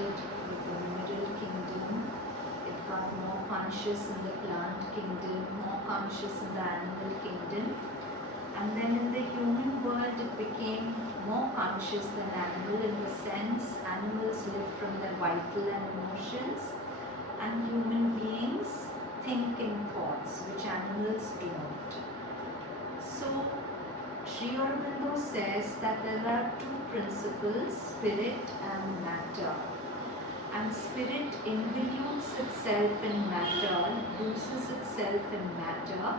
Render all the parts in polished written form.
started with the mineral kingdom. It got more conscious in the plant kingdom, more conscious in the animal kingdom. And then in the human world, it became more conscious than animal in the sense animals live from their vital and emotions, and human beings think in thoughts, which animals don't. So, Sri Aurobindo says that there are two principles, spirit and matter. And spirit involutes itself in matter, loses itself in matter,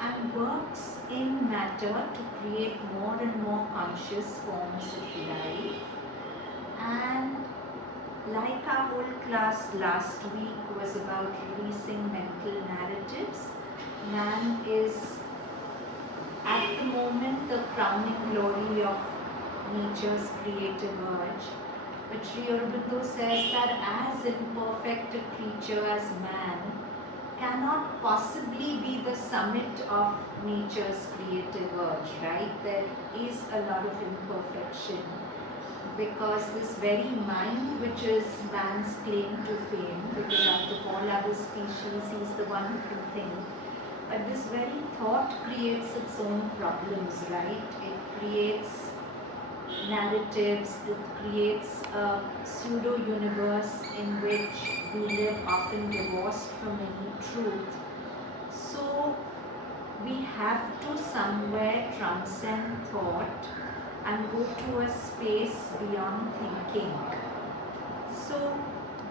and works in matter to create more and more conscious forms of life. And like our whole class last week was about releasing mental narratives, man is at the moment the crowning glory of nature's creative urge. But Sri Aurobindo says that as imperfect a creature as man cannot possibly be the summit of nature's creative urge, right? There is a lot of imperfection, because this very mind, which is man's claim to fame, because out of all other species he's the one who can think, but this very thought creates its own problems, right? It creates narratives, it creates a pseudo-universe in which we live often divorced from any truth. So we have to somewhere transcend thought and go to a space beyond thinking. So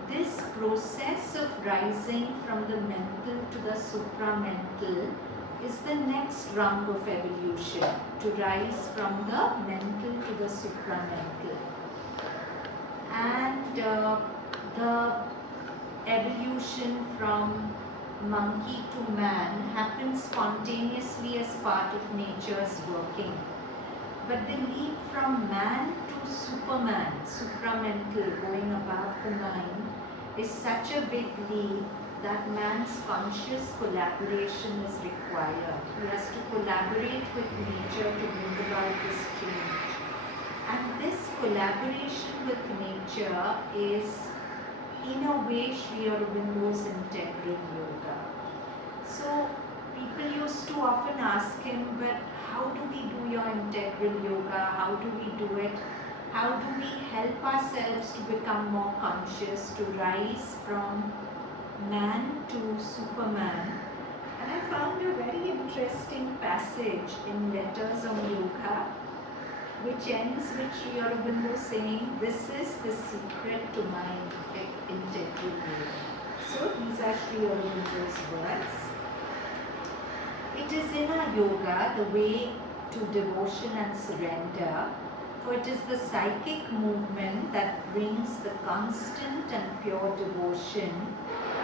this process of rising from the mental to the supramental is the next rung of evolution, to rise from the mental to the supramental. And the evolution from monkey to man happens spontaneously as part of nature's working. But the leap from man to superman, supramental, going above the mind, is such a big leap that man's conscious collaboration is required. He has to collaborate with nature to bring about this change. And this collaboration with nature is, in a way, Sri Aurobindo's integral yoga. So people used to often ask him, but how do we do your integral yoga? How do we do it? How do we help ourselves to become more conscious, to rise from man to superman? And I found a very interesting passage in Letters on Yoga, which ends with Sri Aurobindo saying, "This is the secret to my integral yoga." So these are Sri Aurobindo's words. It is in our yoga the way to devotion and surrender, for it is the psychic movement that brings the constant and pure devotion,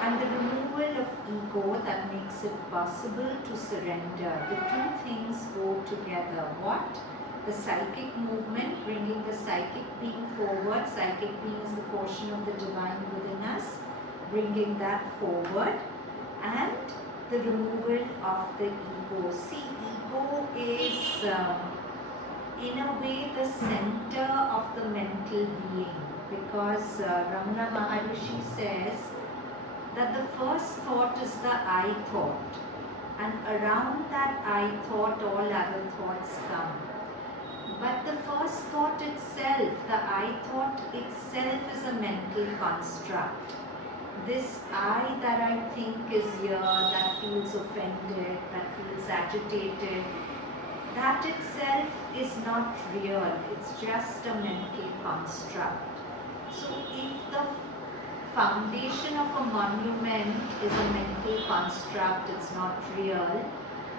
and the removal of ego that makes it possible to surrender. The two things go together. What? The psychic movement, bringing the psychic being forward. Psychic being is the portion of the divine within us, bringing that forward, and the removal of the ego. See, ego is in a way the center of the mental being, because Ramana Maharishi says that the first thought is the I thought, and around that I thought all other thoughts come. But the first thought itself, the I thought itself, is a mental construct. This I that I think is here, that feels offended, that feels agitated, that itself is not real. It's just a mental construct. So if the foundation of a monument is a mental construct, it's not real,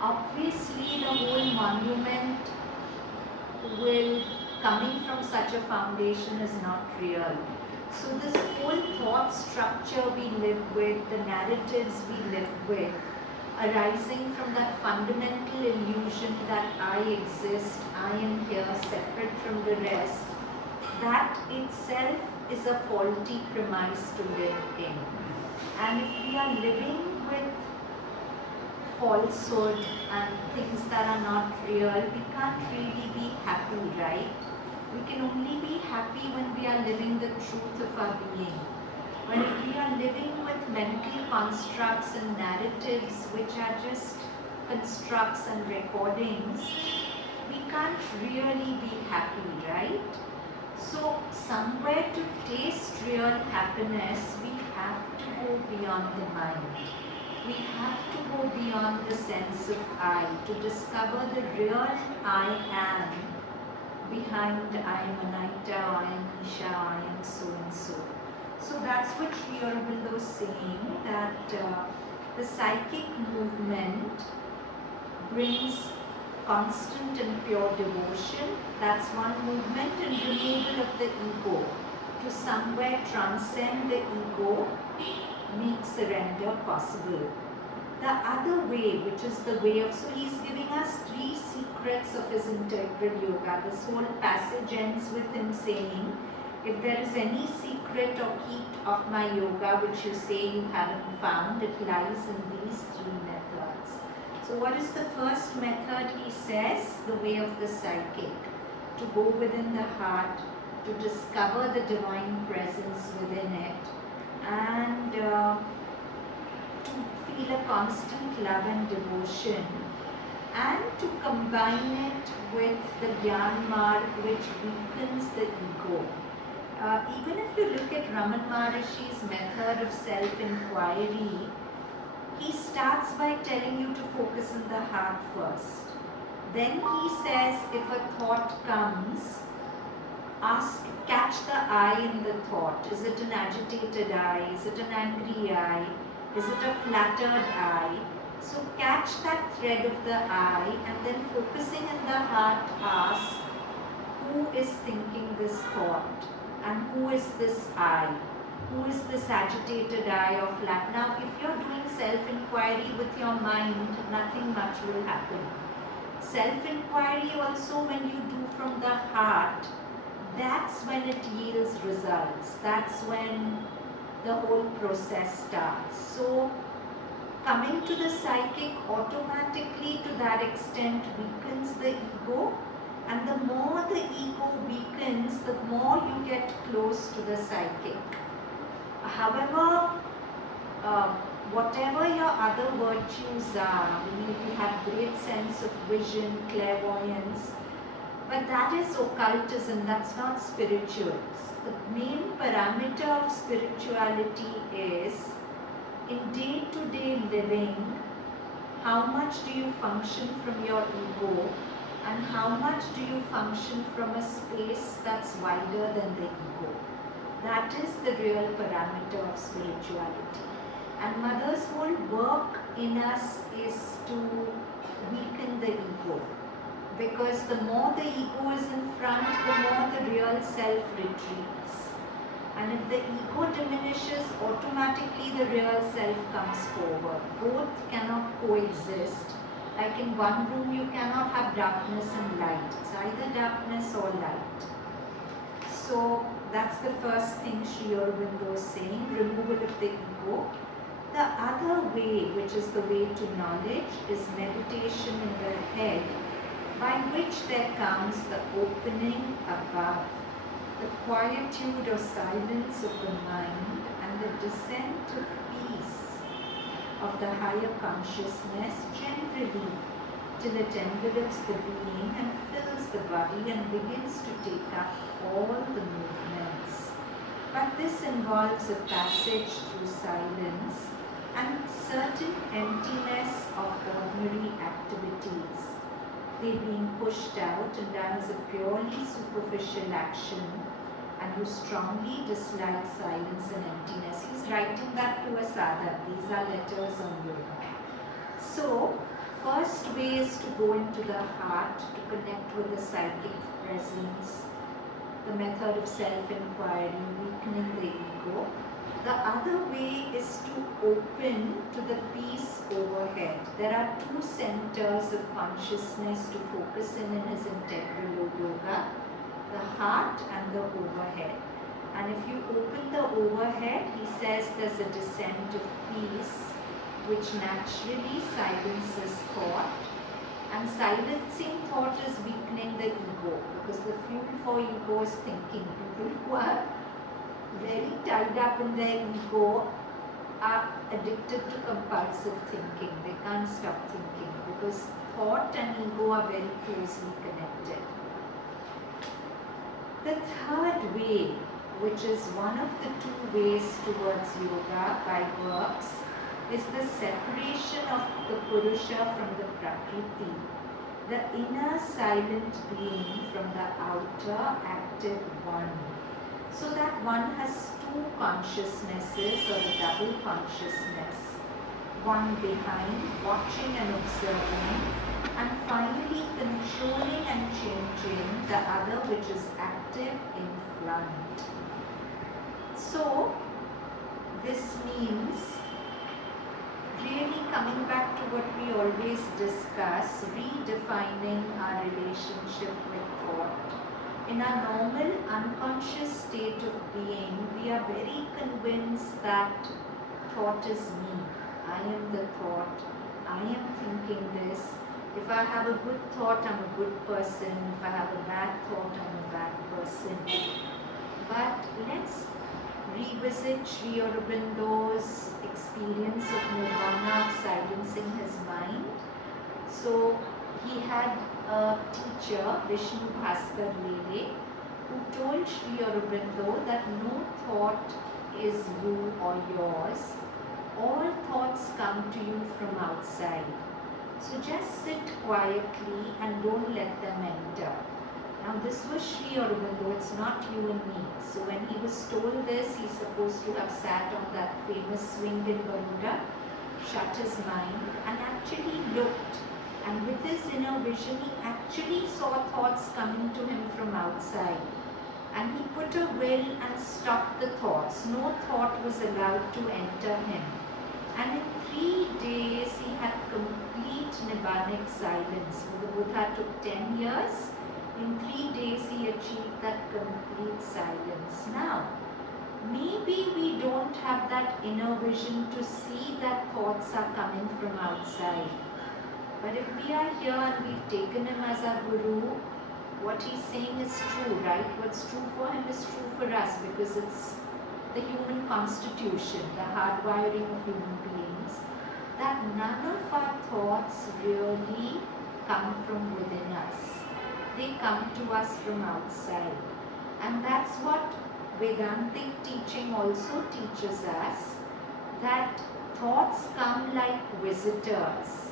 obviously the whole monument will, coming from such a foundation, is not real. So this whole thought structure we live with, the narratives we live with, arising from that fundamental illusion that I exist, I am here, separate from the rest, that itself is a faulty premise to live in. And if we are living with falsehood and things that are not real, we can't really be happy, right? We can only be happy when we are living the truth of our being. But if we are living with mental constructs and narratives which are just constructs and recordings, we can't really be happy, right? So somewhere to taste real happiness, we have to go beyond the mind. We have to go beyond the sense of I to discover the real I am behind I am Anahita, I am Isha, I am so and so. So that's what Sri Aurobindo was saying, that the psychic movement brings constant and pure devotion. That's one movement, and removal of the ego to somewhere transcend the ego makes surrender possible. The other way, which is the way of, so he's giving us 3 secrets of his integral yoga. This whole passage ends with him saying, if there is any secret or key of my yoga which you say you haven't found, it lies in these 3 methods. So what is the first method? He says, the way of the psychic, to go within the heart, to discover the divine presence within it, and to feel a constant love and devotion, and to combine it with the Gyan Marg, which weakens the ego. Even if you look at Raman Maharishi's method of self-inquiry, he starts by telling you to focus in the heart first. Then he says, if a thought comes, catch the I in the thought. Is it an agitated I? Is it an angry I? Is it a flattered I? So catch that thread of the I, and then focusing in the heart, ask, who is thinking this thought? And who is this I? Who is this agitated I or flat? Now, if you're doing self-inquiry with your mind, nothing much will happen. Self-inquiry also, when you do from the heart, that's when it yields results. That's when the whole process starts. So, coming to the psychic automatically to that extent weakens the ego, and the more the ego weakens, the more you get close to the psychic. However, whatever your other virtues are, you have great sense of vision, clairvoyance, but that is occultism, that's not spiritual. The main parameter of spirituality is, in day-to-day living, how much do you function from your ego, and how much do you function from a space that's wider than the ego. That is the real parameter of spirituality. And Mother's whole work in us is to weaken the ego. Because the more the ego is in front, the more the real self retreats. And if the ego diminishes, automatically the real self comes forward. Both cannot coexist. Like in one room, you cannot have darkness and light. It's either darkness or light. So that's the first thing Sri Aurobindo is saying, removal of the ego. The other way, which is the way to knowledge, is meditation in the head, by which there comes the opening above, the quietude or silence of the mind, and the descent of peace of the higher consciousness generally, till it envelops the being and fills the body and begins to take up all the movements. But this involves a passage through silence and certain emptiness of ordinary activities, they being pushed out and done as a purely superficial action, and who strongly dislike silence and emptiness. He's writing that to a sadhak. These are letters on yoga. So, first way is to go into the heart, to connect with the psychic presence, the method of self-inquiry, weakening the ego. The other way is to open to the peace overhead. There are 2 centers of consciousness to focus in his integral yoga, the heart and the overhead. And if you open the overhead, he says there's a descent of peace, which naturally silences thought. And silencing thought is weakening the ego. ego, because the fuel for ego is thinking. People who are very tied up in their ego are addicted to compulsive thinking. They can't stop thinking because thought and ego are very closely connected. The third way, which is one of the two ways towards yoga by works, is the separation of the Purusha from the Prakriti, the inner silent being from the outer active one. So that one has two consciousnesses, or a double consciousness, one behind, watching and observing, and finally controlling and changing the other, which is active in front. So this means really coming back to what we always discuss, redefining our relationship with thought. In our normal unconscious state of being, we are very convinced that thought is me. I am the thought. I am thinking this. If I have a good thought, I'm a good person. If I have a bad thought, I'm a bad person. But let's revisit Sri Aurobindo's experience of nirvana, of silencing his mind. So he had a teacher, Vishnu Bhaskar Lele, who told Sri Aurobindo that no thought is you or yours. All thoughts come to you from outside. So just sit quietly and don't let them enter. Now this was Sri Aurobindo, it's not you and me. So when he was told this, he's supposed to have sat on that famous swing in Garuda, shut his mind and actually looked. And with his inner vision, he actually saw thoughts coming to him from outside. And he put a will and stopped the thoughts. No thought was allowed to enter him. And in 3 days, he had complete nibbanic silence. The Buddha took 10 years. In 3 days, he achieved that complete silence. Now, maybe we don't have that inner vision to see that thoughts are coming from outside. But if we are here and we've taken him as our guru, what he's saying is true, right? What's true for him is true for us, because it's the human constitution, the hardwiring of human beings, that none of our thoughts really come from within us. They come to us from outside. And that's what Vedantic teaching also teaches us, that thoughts come like visitors.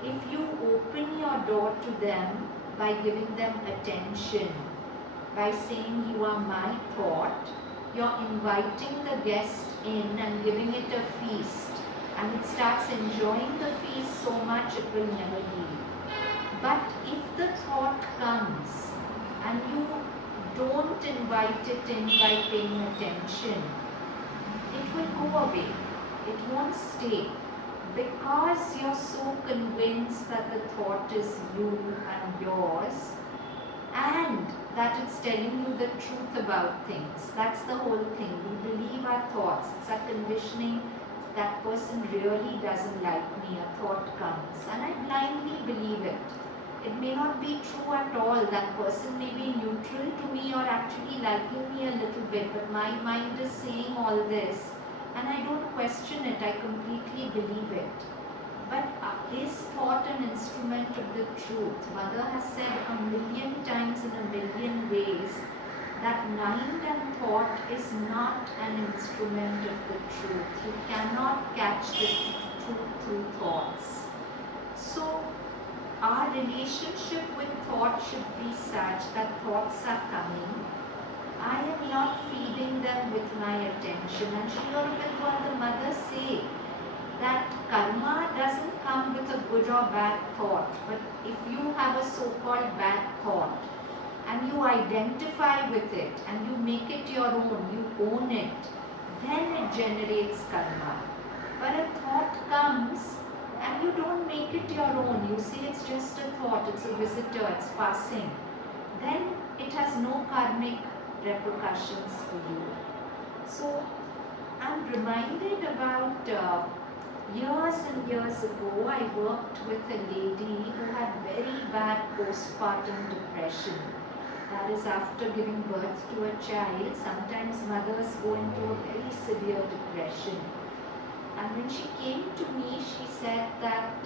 If you open your door to them by giving them attention, by saying you are my thought, you're inviting the guest in and giving it a feast, and it starts enjoying the feast so much it will never leave. But if the thought comes and you don't invite it in by paying attention, it will go away. It won't stay. Because you're so convinced that the thought is you and yours, and that it's telling you the truth about things. That's the whole thing. We believe our thoughts. It's our conditioning. That person really doesn't like me. A thought comes and I blindly believe it. It may not be true at all. That person may be neutral to me or actually liking me a little bit, but my mind is saying all this. And I don't question it, I completely believe it. But is thought an instrument of the truth? Mother has said 1,000,000 times in 1,000,000 ways that mind and thought is not an instrument of the truth. You cannot catch the truth through thoughts. So our relationship with thought should be such that thoughts are coming. I am not feeding them with my attention. And Sri Aurobindo and the mother say that karma doesn't come with a good or bad thought. But if you have a so-called bad thought and you identify with it and you make it your own, you own it, then it generates karma. But a thought comes and you don't make it your own. You say it's just a thought, it's a visitor, it's passing. Then it has no karmic repercussions for you. So I'm reminded about years and years ago, I worked with a lady who had very bad postpartum depression. that is after giving birth to a child, sometimes mothers go into a very severe depression. And when she came to me, she said that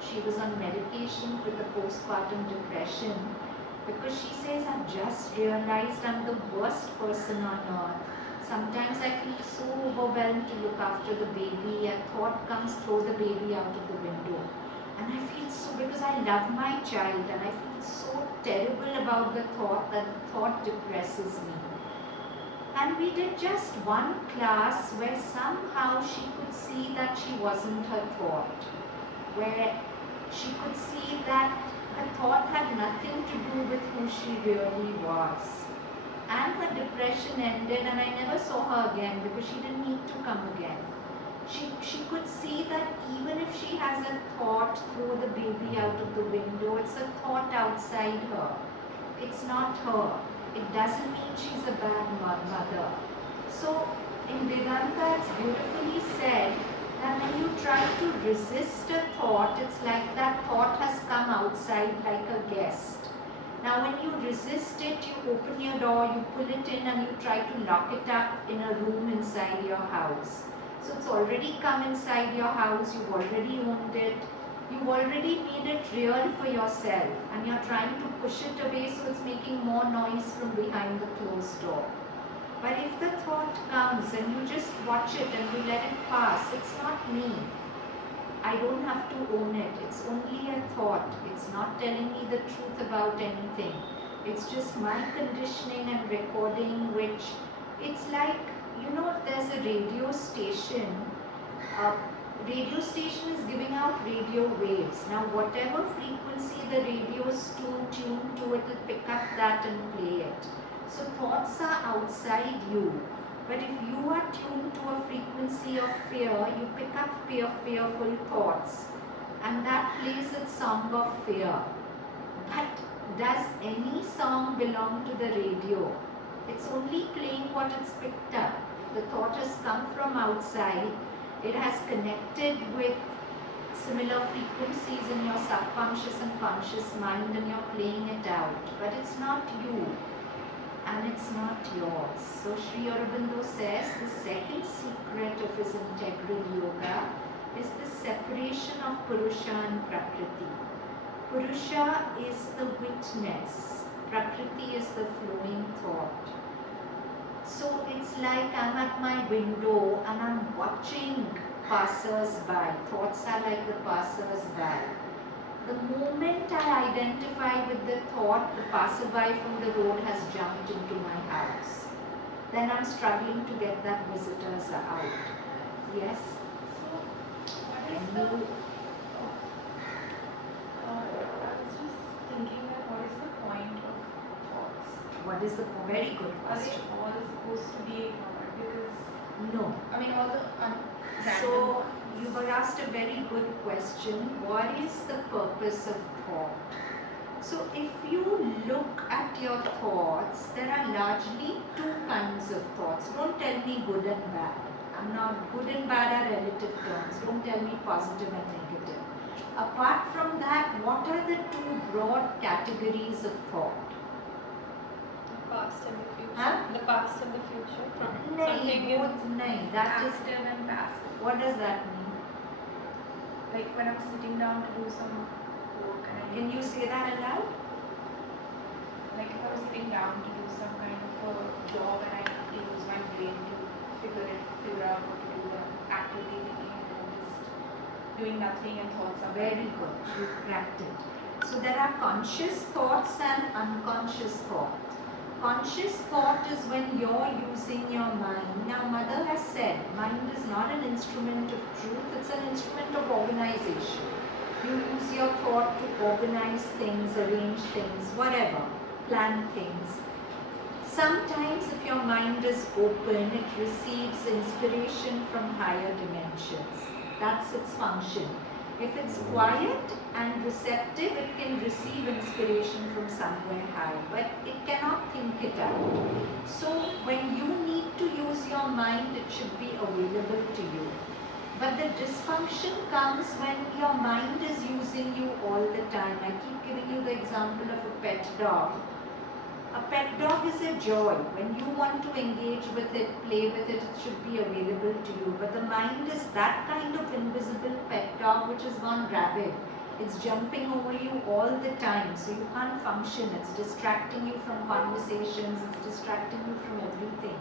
she was on medication for the postpartum depression, because she says, I've just realized I'm the worst person on earth. Sometimes I feel so overwhelmed to look after the baby. A thought comes, throw the baby out of the window. And I feel so, because I love my child, and I feel so terrible about the thought that the thought depresses me. And we did just one class where somehow she could see that she wasn't her thought, where she could see that her thought had nothing to do with who she really was. And her depression ended, and I never saw her again because she didn't need to come again. She could see that even if she has a thought, throw the baby out of the window, it's a thought outside her. It's not her. It doesn't mean she's a bad mother. So in Vedanta it's beautifully said that when you try to resist a thought, it's like that thought has come outside like a guest. Now when you resist it, you open your door, you pull it in, and you try to lock it up in a room inside your house. So it's already come inside your house, you've already owned it, you've already made it real for yourself, and you're trying to push it away, so it's making more noise from behind the closed door. But if the thought comes and you just watch it and you let it pass, it's not me. I don't have to own it. It's only a thought. It's not telling me the truth about anything. It's just my conditioning and recording, which it's like, you know, if there's a radio station is giving out radio waves. Now whatever frequency the radio is tuned to, it will pick up that and play it. So thoughts are outside you. But if you are tuned to a frequency of fear, you pick up fearful thoughts, and that plays its song of fear. But does any song belong to the radio? It's only playing what it's picked up. The thought has come from outside. It has connected with similar frequencies in your subconscious and conscious mind, and you're playing it out. But it's not you, and it's not yours. So Sri Aurobindo says the second secret of his integral yoga is the separation of Purusha and Prakriti. Purusha is the witness. Prakriti is the flowing thought. So it's like I'm at my window and I'm watching passers-by. Thoughts are like the passers-by. The moment I identify with the thought, the passerby from the road has jumped into my house. Then I'm struggling to get that visitors out. Yes? So, what is the... I was just thinking that what is the point of thoughts? What is the very good Are they question? all supposed to be ignored? Because, No. I mean, all the So you were asked a very good question. What is the purpose of thought? So if you look at your thoughts, there are largely two kinds of thoughts. Don't tell me good and bad. I'm not, good and bad are relative terms. Don't tell me positive and negative. Apart from that, what are the two broad categories of thought? The past and the future. Huh? The past and the future. That is active and passive. What does that mean? Like when I'm sitting down to do some work and Can you say that aloud? like if I was sitting down to do some kind of a job and I have to use my brain to figure out what to do, and I'm actively thinking and I'm just doing nothing and thoughts are Very good. You've cracked it. So there are conscious thoughts and unconscious thought. Conscious thought is when you're using your mind. Now Mother has said, mind is not an instrument of truth, it's an instrument of organization. You use your thought to organize things, arrange things, whatever, plan things. Sometimes if your mind is open, it receives inspiration from higher dimensions. That's its function. If it's quiet and receptive, it can receive inspiration from somewhere high, but it cannot think it out. So when you need to use your mind, it should be available to you. But the dysfunction comes when your mind is using you all the time. I keep giving you the example of a pet dog. A pet dog is a joy. When you want to engage with it, play with it, it should be available to you. But the mind is that kind of invisible pet dog which has gone rabid. It's jumping over you all the time, so you can't function. It's distracting you from conversations, it's distracting you from everything.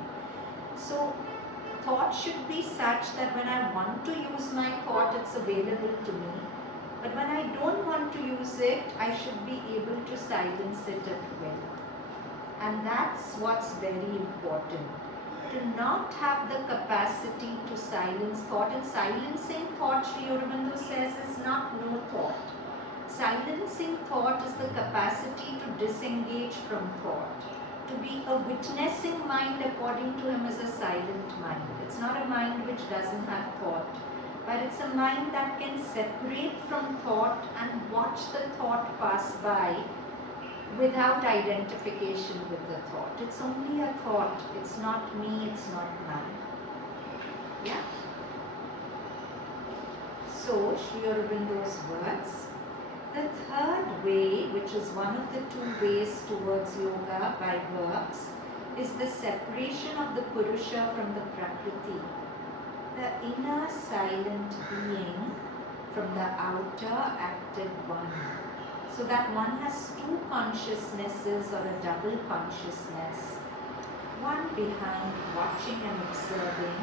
So thought should be such that when I want to use my thought, it's available to me. But when I don't want to use it, I should be able to silence it at will. And that's what's very important. To not have the capacity to silence thought. And silencing thought, Sri Aurobindo says, is not no thought. Silencing thought is the capacity to disengage from thought. To be a witnessing mind, according to him, is a silent mind. It's not a mind which doesn't have thought, but it's a mind that can separate from thought and watch the thought pass by without identification with the thought. It's only a thought. It's not me, it's not mine. Yeah? So, Sri Aurobindo's words. The third way, which is one of the two ways towards yoga by works, is the separation of the Purusha from the Prakriti. The inner silent being from the outer active one. So that one has two consciousnesses or a double consciousness. One behind watching and observing,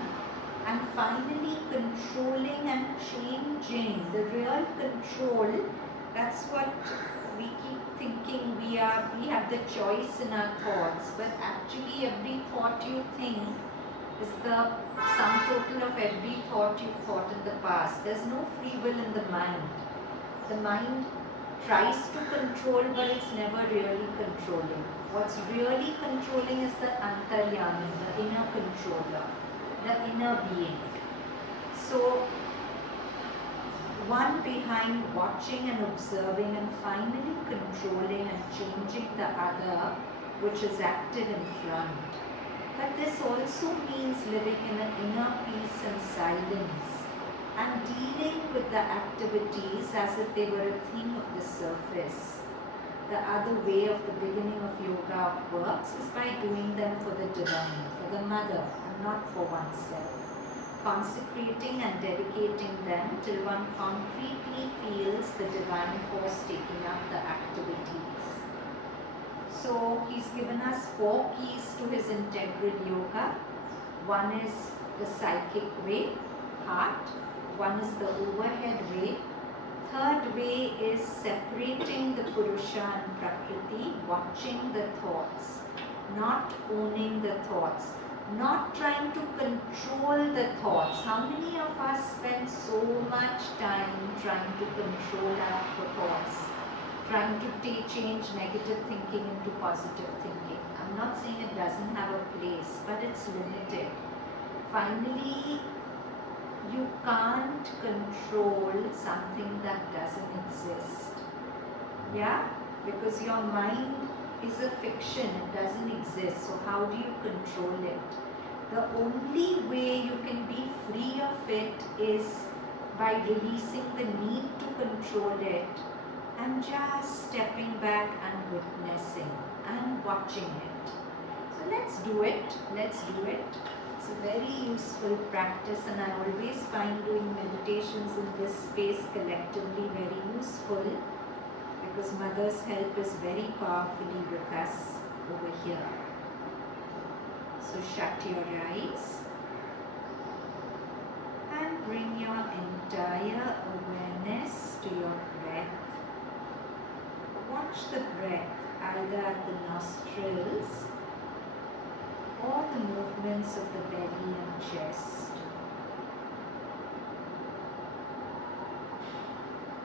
and finally controlling and changing. The real control, that's what we keep thinking we have the choice in our thoughts, but actually every thought you think is the sum total of every thought you've thought in the past. There's no free will in the mind. The mind tries to control, but it's never really controlling. What's really controlling is the antaryami, the inner controller, the inner being. So, one behind watching and observing and finally controlling and changing the other, which is active in front. But this also means living in an inner peace and silence and dealing with the activities as if they were a thing of the surface. The other way of the beginning of yoga of works is by doing them for the divine, for the mother, and not for oneself. Consecrating and dedicating them till one concretely feels the divine force taking up the activities. So he's given us 4 keys to his integral yoga. One is the psychic way, heart. One is the overhead way. Third way is separating the Purusha and Prakriti, watching the thoughts, not owning the thoughts, not trying to control the thoughts. How many of us spend so much time trying to control our thoughts, trying to change negative thinking into positive thinking? I'm not saying it doesn't have a place, but it's limited. Finally, you can't control something that doesn't exist. Yeah? Because your mind is a fiction, it doesn't exist. So how do you control it? The only way you can be free of it is by releasing the need to control it and just stepping back and witnessing and watching it. So let's do it. Let's do it. It's a very useful practice, and I always find doing meditations in this space collectively very useful, because Mother's help is very powerfully with us over here. So shut your eyes and bring your entire awareness to your breath. Watch the breath either at the nostrils or the movements of the belly and chest.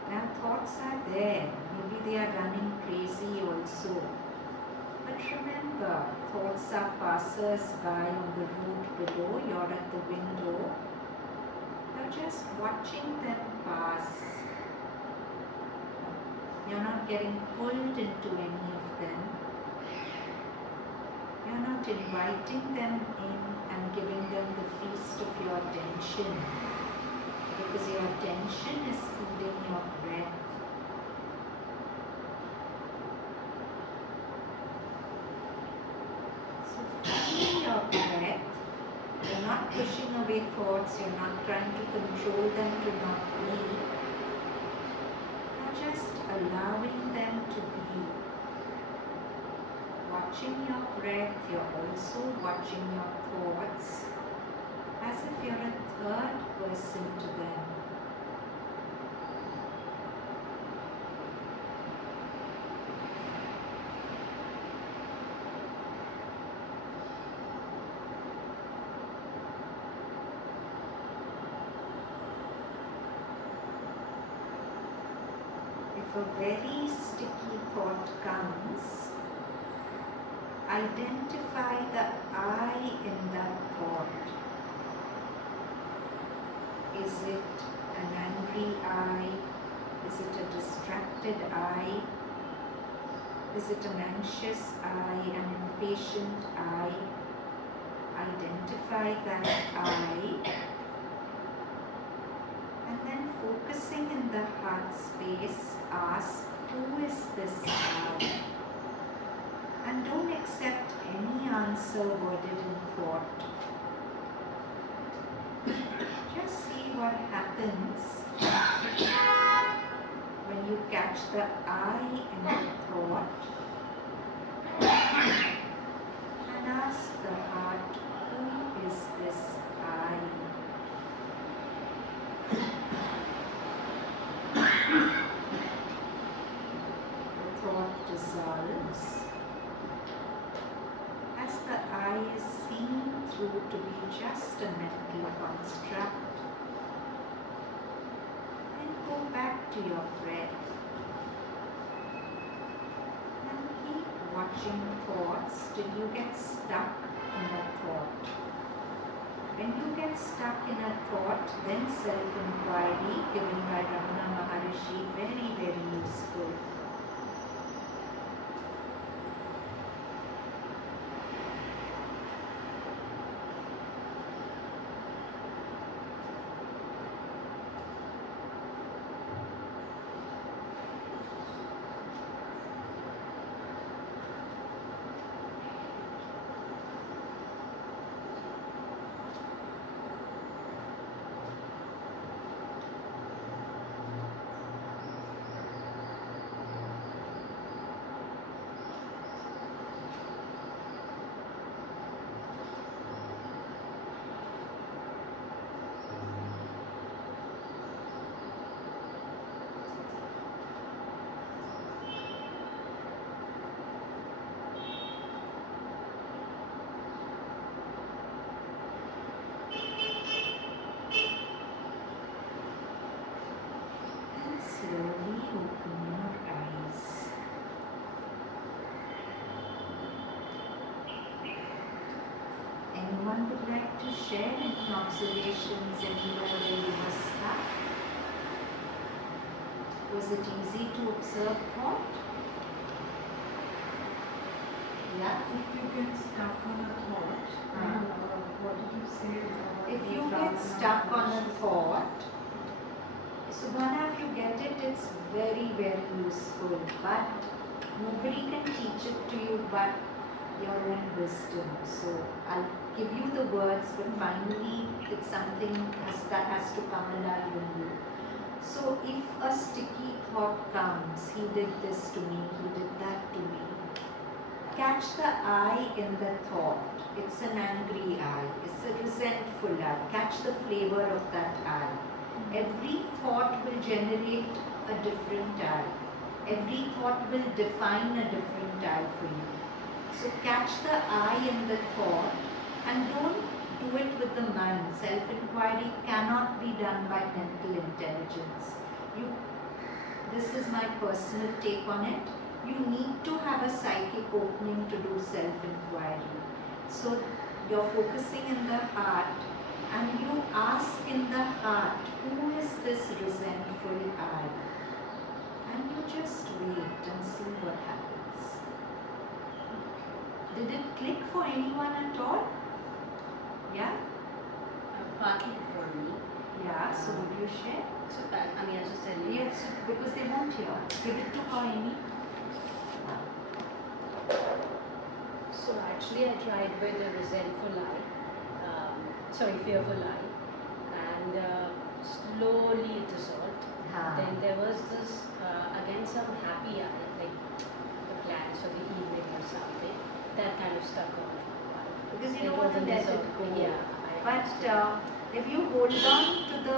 Now thoughts are there, maybe they are running crazy also. But remember, thoughts are passers-by on the road below, you're at the window. You're just watching them pass. You're not getting pulled into any of them. You're not inviting them in and giving them the feast of your attention, because your attention is feeding your breath. your breath. You're not pushing away thoughts, you're not trying to control them to not be. You're just allowing them to be. Watching your breath, you're also watching your thoughts as if you're a third person to them. If a very sticky thought comes, identify the I in that thought. Is it an angry I? Is it a distracted I? Is it an anxious I, an impatient I? Identify that I. And then focusing in the heart space, ask, who is this I? And don't accept any answer worded in thought. Just see what happens when you catch the I in the thought and ask the heart, who is this I? The thought dissolves as the I is seen through to be just a mental construct. And go back to your breath and keep watching thoughts till you get stuck in a thought. When you get stuck in a thought, then self-inquiry given by Ramana Maharishi, very, very useful. Slowly open your eyes. Anyone would like to share any observations anywhere where you were stuck? Was it easy to observe thought? Yeah? If you get stuck on a thought, what did you say? If you get stuck on a thought, Subhana, if you get it, it's very, very useful. But nobody can teach it to you but your own wisdom. So I'll give you the words, but finally it's something that has to come alive in you. So if a sticky thought comes, he did this to me, he did that to me. Catch the I in the thought. It's an angry I. It's a resentful I. Catch the flavor of that I. Every thought will generate a different I. Every thought will define a different I for you. So catch the I in the thought and don't do it with the mind. Self-inquiry cannot be done by mental intelligence. This is my personal take on it. You need to have a psychic opening to do self-inquiry. So you're focusing in the heart and you ask in the heart, who is this resentful I? And you just wait and see what happens. Did it click for anyone at all? Yeah? Partly for me. Yeah, so would you share? So, I mean, I'll just tell you. Yes, because they won't hear. Give it to her, Amy. So actually I tried with a resentful eye, fearful eye, and slowly it dissolved. Ha. Then there was this, again some happy eye, like the plans for the evening or something, that kind of stuck on for a while. Because you It don't want to wasn't let it dissolved. go. Yeah, I But understand. if you hold on to the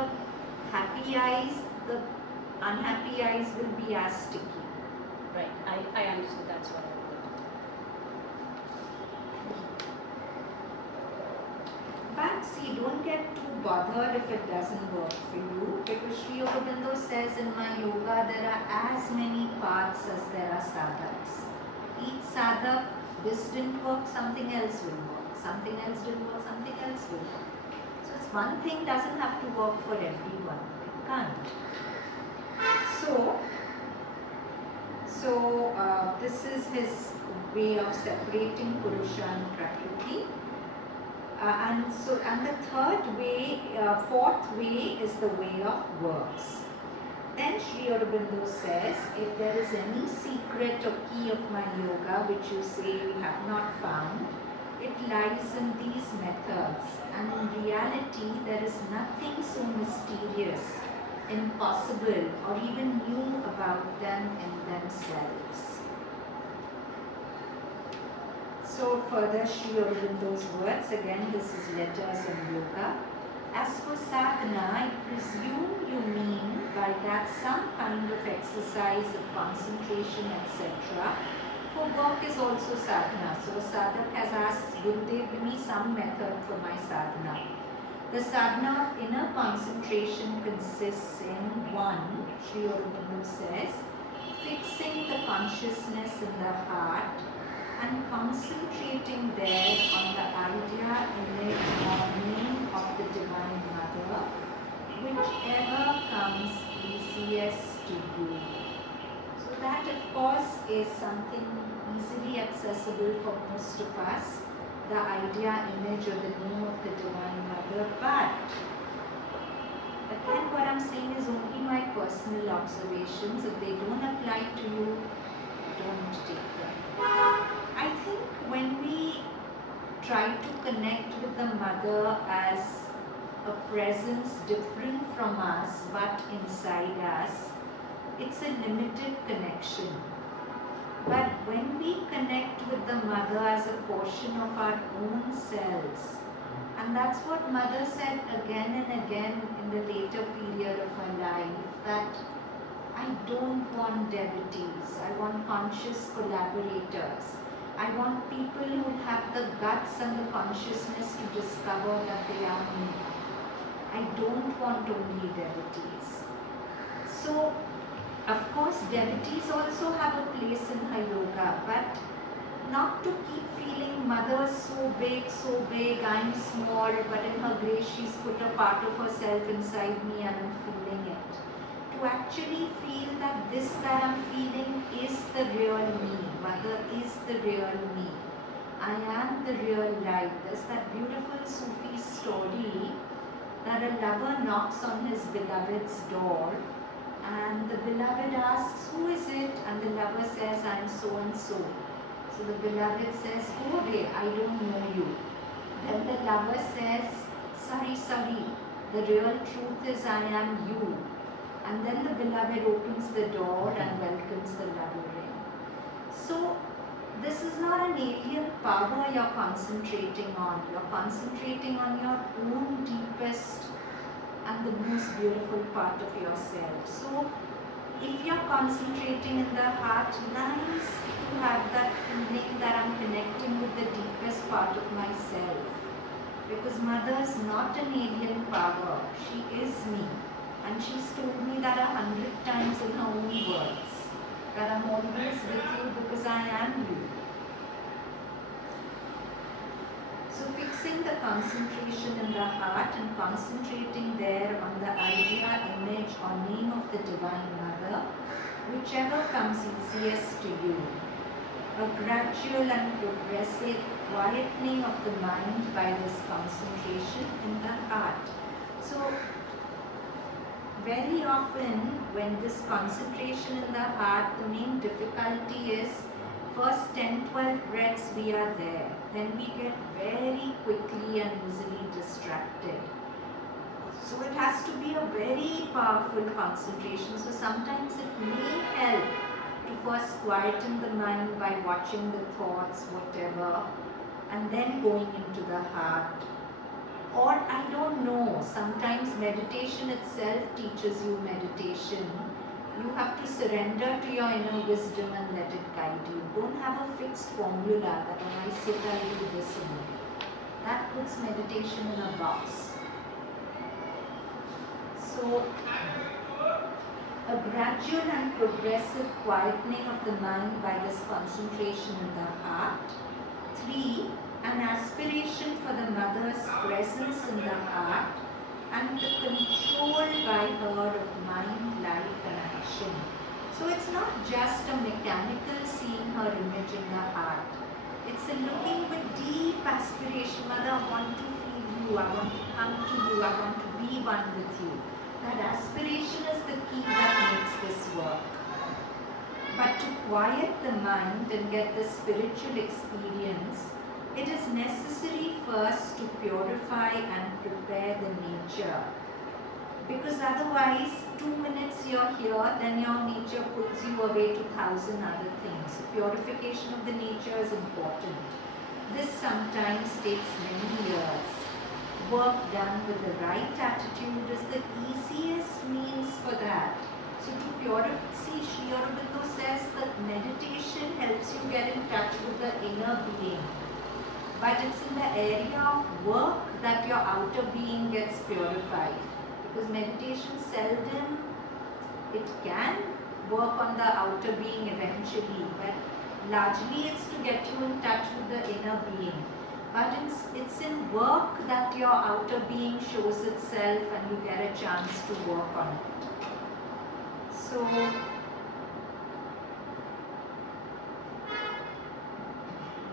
happy eyes, the unhappy eyes will be as sticky. Right, I understood, that's what I wanted. But see, don't get too bothered if it doesn't work for you, because Sri Aurobindo says in my yoga there are as many paths as there are sadhaks. Each sadhak, this didn't work, something else will work. Something else didn't work, something else will work. So it's one thing doesn't have to work for everyone. It can't. So this is his way of separating Purusha and Prakriti. And the fourth way is the way of works. Then Sri Aurobindo says, if there is any secret or key of my yoga which you say you have not found, it lies in these methods. And in reality, there is nothing so mysterious, impossible, or even new about them in themselves. So further Sri Aurobindo's words, again this is Letters on Yoga. As for sadhana, I presume you mean by that some kind of exercise of concentration, etc. For work is also sadhana. So sadhak has asked, Gurudev, give me some method for my sadhana. The sadhana of inner concentration consists in 1, Sri Aurobindo says, fixing the consciousness in the heart and concentrating there on the idea, image or name of the Divine Mother, whichever comes easiest to you. So that of course is something easily accessible for most of us, the idea, image or the name of the Divine Mother, but again what I'm saying is only my personal observations. If they don't apply to you, don't take them. I think when we try to connect with the Mother as a presence different from us but inside us, it's a limited connection. But when we connect with the Mother as a portion of our own selves, and that's what Mother said again and again in the later period of her life, that I don't want devotees, I want conscious collaborators. I want people who have the guts and the consciousness to discover that they are me. I don't want only devotees. So, of course, devotees also have a place in her yoga, but not to keep feeling Mother's so big, I'm small, but in her grace she's put a part of herself inside me and I'm feeling it. To actually feel that this that I'm feeling is the real me. Mother is the real me. I am the real light. There's that beautiful Sufi story that a lover knocks on his beloved's door and the beloved asks, who is it? And the lover says, I'm so and so. So the beloved says, go away, I don't know you. Then the lover says, sorry, the real truth is I am you. And then the beloved opens the door and welcomes the lover in. So this is not an alien power you're concentrating on. You're concentrating on your own deepest and the most beautiful part of yourself. So if you're concentrating in the heart, nice to have that feeling that I'm connecting with the deepest part of myself. Because Mother is not an alien power. She is me. And she's told me that 100 times in her own words, that I'm always with you because I am you. So fixing the concentration in the heart and concentrating there on the idea, image or name of the Divine Mother, whichever comes easiest to you. A gradual and progressive quietening of the mind by this concentration in the heart. So very often when this concentration in the heart, the main difficulty is first 10-12 breaths we are there, then we get very quickly and easily distracted. So it has to be a very powerful concentration. So sometimes it may help to first quieten the mind by watching the thoughts, whatever, and then going into the heart. Or I don't know, sometimes meditation itself teaches you meditation. You have to surrender to your inner wisdom and let it guide you. Don't have a fixed formula that when I sit I'll do this only. That puts meditation in a box. So, a gradual and progressive quietening of the mind by this concentration in the heart. 3. An aspiration for the mother's presence in the heart and the control by her of mind, life and action. So it's not just a mechanical seeing her image in the heart. It's a looking with deep aspiration. Mother, I want to feel you, I want to come to you, I want to be one with you. That aspiration is the key that makes this work. But to quiet the mind and get the spiritual experience, it is necessary first to purify and prepare the nature. Because otherwise, 2 minutes you're here, then your nature pulls you away to 1,000 other things. Purification of the nature is important. This sometimes takes many years. Work done with the right attitude is the easiest means for that. So to purify, see, Sri Aurobindo says that meditation helps you get in touch with the inner being. But it's in the area of work that your outer being gets purified. Because meditation seldom, it can work on the outer being eventually, but largely it's to get you in touch with the inner being. But it's in work that your outer being shows itself and you get a chance to work on it. So,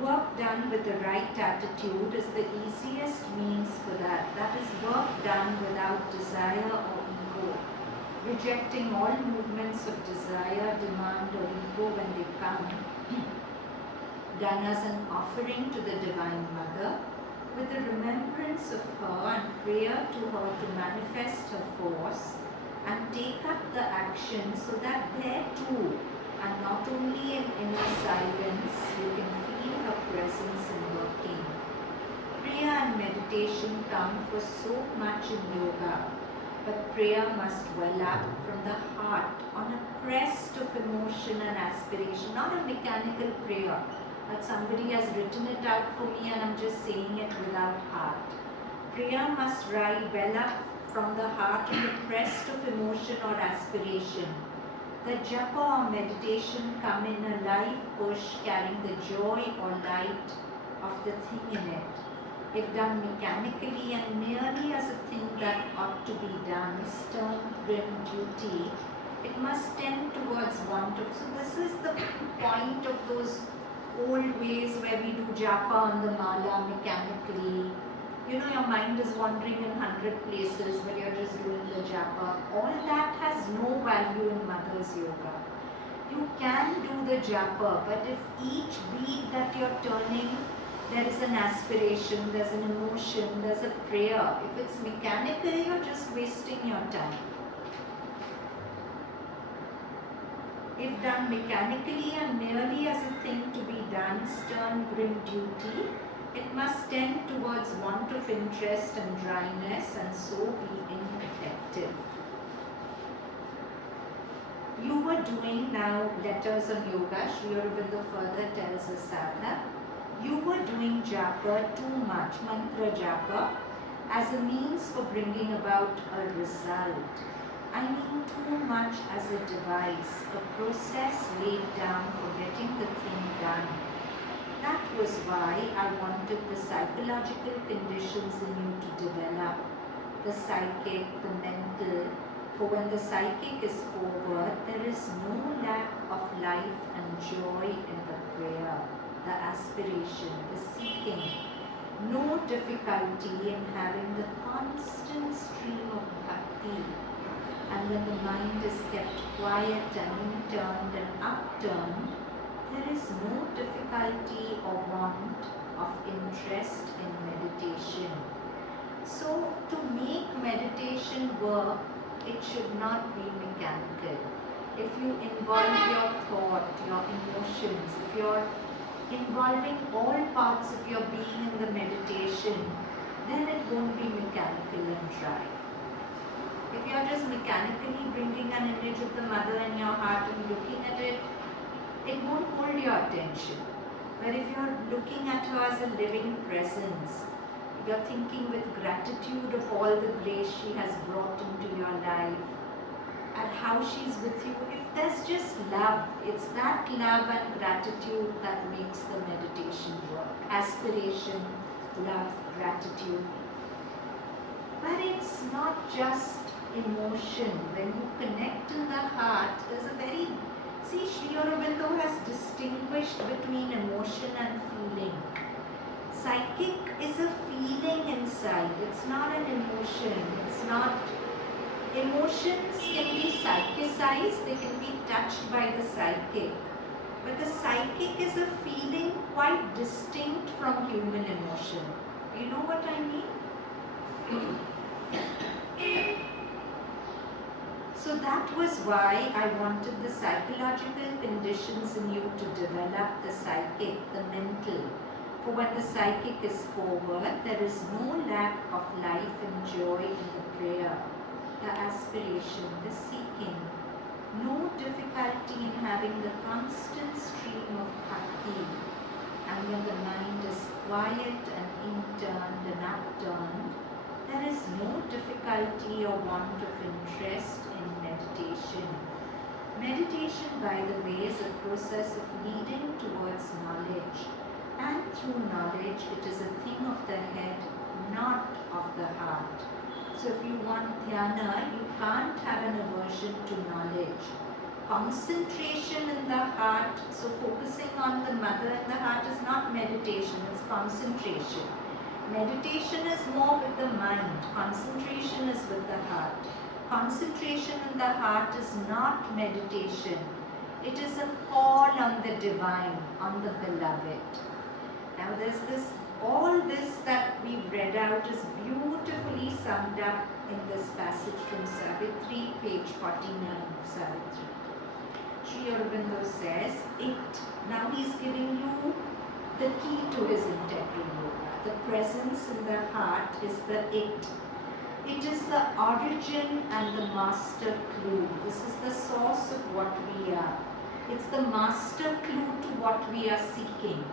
work done with the right attitude is the easiest means for that. That is work done without desire or ego. Rejecting all movements of desire, demand or ego when they come. Done as an offering to the Divine Mother, with the remembrance of her and prayer to her to manifest her force and take up the action so that there too, and not only in inner silence, you can feel her presence in working. Prayer and meditation come for so much in yoga, but prayer must well up from the heart on a crest of emotion and aspiration, not a mechanical prayer that somebody has written it out for me and I'm just saying it without heart. Prayer must rise well up from the heart on the crest of emotion or aspiration. The japa or meditation come in a live push carrying the joy or light of the thing in it. If done mechanically and merely as a thing that ought to be done, stern, grim duty, it must tend towards want of. So this is the point of those old ways where we do japa on the mala mechanically. You know, your mind is wandering in 100 places, but you're just doing the japa. All that has no value in Mother's yoga. You can do the japa, but if each beat that you're turning, there is an aspiration, there's an emotion, there's a prayer. If it's mechanical, you're just wasting your time. If done mechanically and merely as a thing to be done, stern, grim duty, it must tend towards want of interest and dryness and so be ineffective. You were doing now letters on yoga, Sri Aurobindo further tells us that. You were doing japa too much, mantra japa, as a means for bringing about a result. I mean too much as a device, a process laid down for getting the thing done. That was why I wanted the psychological conditions in you to develop, the psychic, the mental, for when the psychic is forward, there is no lack of life and joy in the prayer, the aspiration, the seeking, no difficulty in having the constant stream of bhakti. And when the mind is kept quiet and interned and upturned, there is no difficulty or want of interest in meditation. So, to make meditation work, it should not be mechanical. If you involve your thought, your emotions, if you're involving all parts of your being in the meditation, then it won't be mechanical and dry. If you're just mechanically bringing an image of the mother in your heart and looking at it, it won't hold your attention. But if you're looking at her as a living presence, you're thinking with gratitude of all the grace she has brought into your life, and how she's with you. If there's just love, it's that love and gratitude that makes the meditation work. Aspiration, love, gratitude. But it's not just emotion. When you connect in the heart, there's a very... See, Sri Aurobindo has distinguished between emotion and feeling. Psychic is a feeling inside. It's not an emotion. It's not... Emotions can be psychicized, they can be touched by the psychic. But the psychic is a feeling quite distinct from human emotion. You know what I mean? So that was why I wanted the psychological conditions in you to develop the psychic, the mental. For when the psychic is forward, there is no lack of life and joy in the prayer, the aspiration, the seeking, no difficulty in having the constant stream of bhakti. And when the mind is quiet and inturned and upturned, there is no difficulty or want of interest in meditation. Meditation, by the way, is a process of leading towards knowledge. And through knowledge, it is a thing of the head, not of the heart. So if you want dhyana, you can't have an aversion to knowledge. Concentration in the heart, so focusing on the mother in the heart is not meditation, it's concentration. Meditation is more with the mind, concentration is with the heart. Concentration in the heart is not meditation. It is a call on the divine, on the beloved. Now there's this, all this that we've read out is beautifully summed up in this passage from Savitri, page 49 of Savitri. Sri Aurobindo says, it, now he's giving you the key to his integral yoga. The presence in the heart is the it. It is the origin and the master clue. This is the source of what we are. It's the master clue to what we are seeking.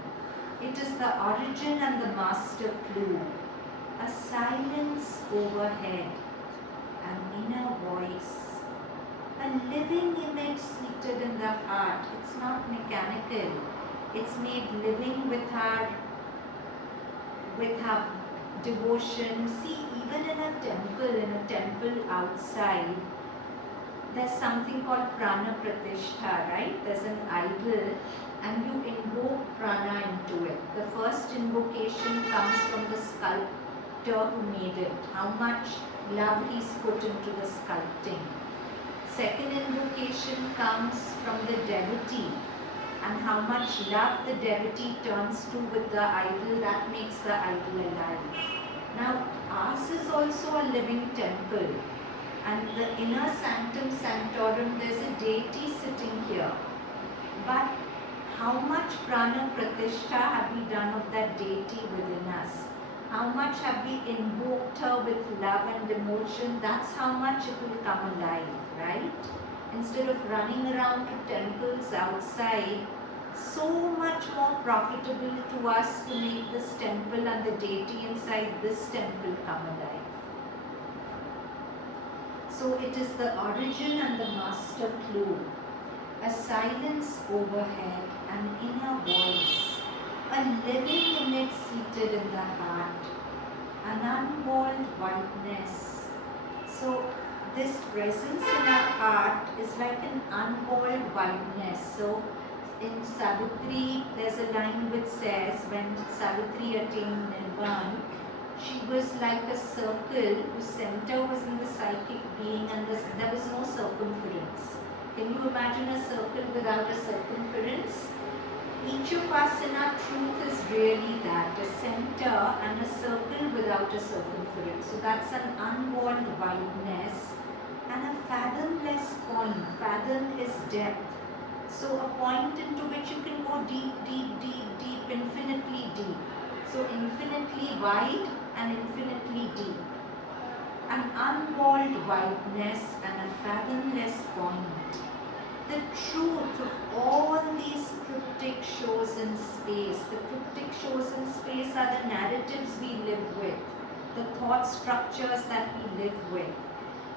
It is the origin and the master clue. A silence overhead, an inner voice, a living image seated in the heart. It's not mechanical. It's made living with our devotion. See, even in a temple outside, there's something called prana pratishtha, right? There's an idol and you invoke prana into it. The first invocation comes from the sculptor who made it, how much love he's put into the sculpting. Second invocation comes from the devotee and how much love the devotee turns to with the idol, that makes the idol alive. Now, ours is also a living temple, and the inner sanctum sanctorum, there's a deity sitting here. But how much prana pratishtha have we done of that deity within us? How much have we invoked her with love and emotion? That's how much it will come alive, right? Instead of running around to temples outside, so much more profitable to us to make this temple and the deity inside this temple come alive. So it is the origin and the master clue. A silence overhead, an inner voice, a living image seated in the heart, an unwalled whiteness. So this presence in our heart is like an unwalled whiteness. So in Savitri, there's a line which says, when Savitri attained Nirvana, she was like a circle whose center was in the psychic being and there was no circumference. Can you imagine a circle without a circumference? Each of us in our truth is really that, a center and a circle without a circumference. So that's an unwalled wideness and a fathomless point. Fathom is depth. So a point into which you can go deep, deep, deep, deep, infinitely deep. So infinitely wide and infinitely deep. An unwalled wideness and a fathomless point. The truth of all these cryptic shows in space. The cryptic shows in space are the narratives we live with, the thought structures that we live with.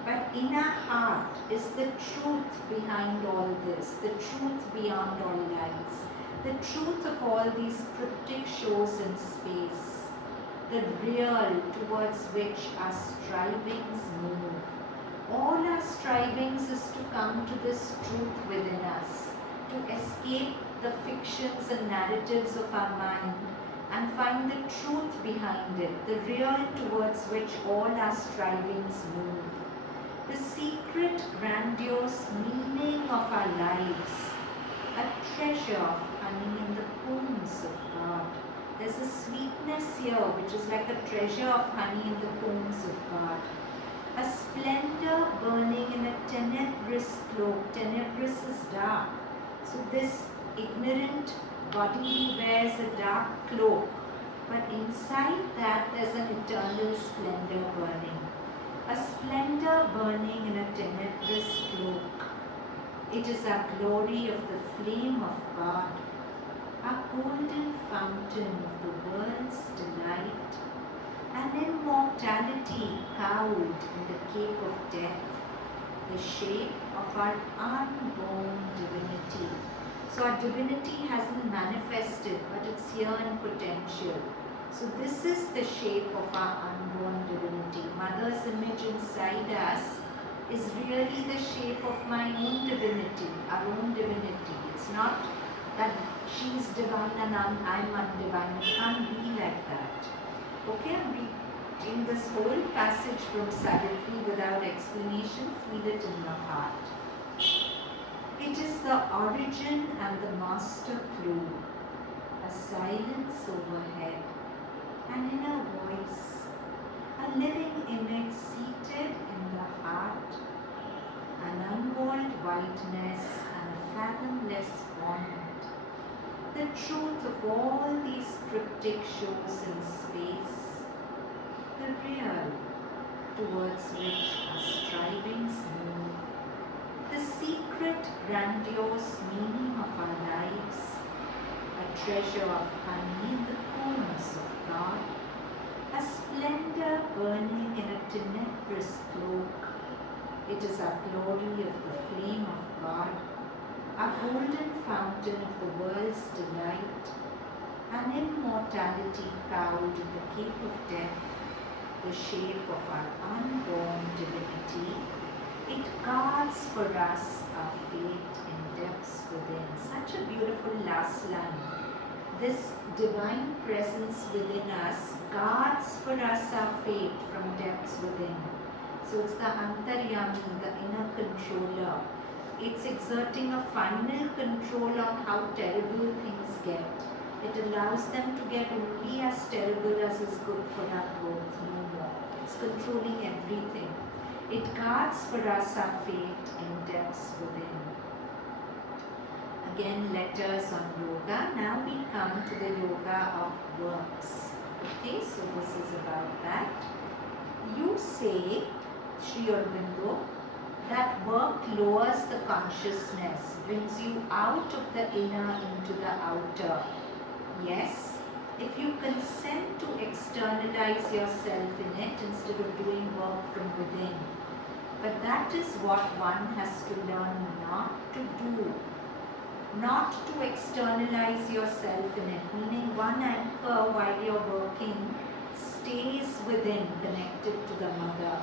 But in our heart is the truth behind all this, the truth beyond all lies, the truth of all these cryptic shows in space, the real towards which our strivings move. All our strivings is to come to this truth within us, to escape the fictions and narratives of our mind and find the truth behind it, the real towards which all our strivings move. The secret, grandiose meaning of our lives, a treasure of honey in the combs of God. There's a sweetness here which is like a treasure of honey in the combs of God. A splendor burning in a tenebrous cloak. Tenebrous is dark. So this ignorant body wears a dark cloak, but inside that there's an eternal splendor burning. A splendor burning in a tenebrous cloak. It is our glory of the flame of God, our golden fountain of the world's delight, an immortality cowled in the cape of death, the shape of our unborn divinity. So our divinity hasn't manifested, but it's here in potential. So this is the shape of our unborn divinity. Mother's image inside us is really the shape of my own divinity, our own divinity. It's not that she's divine and I'm undivine. It can't be like that. Okay, I'm reading this whole passage from Savitri without explanation. Feel it in your heart. It is the origin and the master clue, a silence overhead, and in a voice, a living image seated in the heart, an unwalled whiteness and a fathomless bond. The truth of all these cryptic shows in space, the real towards which our strivings move, the secret, grandiose meaning of our lives, a treasure of honey in the combs of God, a splendor burning in a tenebrous cloak. It is our glory of the flame of God, a golden fountain of the world's delight, an immortality cowled in the cape of death, the shape of our unborn divinity. It guards for us our fate in depths within. Such a beautiful last line. This divine presence within us guards for us our fate from depths within. So it's the Antaryami, the inner controller. It's exerting a final control on how terrible things get. It allows them to get only as terrible as is good for our growth, no more. It's controlling everything. It guards for us our fate in depths within. Again, letters on yoga. Now we come to the yoga of works. Okay, so this is about that. You say, Sri Aurobindo, that work lowers the consciousness, brings you out of the inner into the outer. Yes, if you consent to externalize yourself in it instead of doing work from within. But that is what one has to learn not to do. Not to externalize yourself in it, meaning one anchor while you're working stays within, connected to the mother.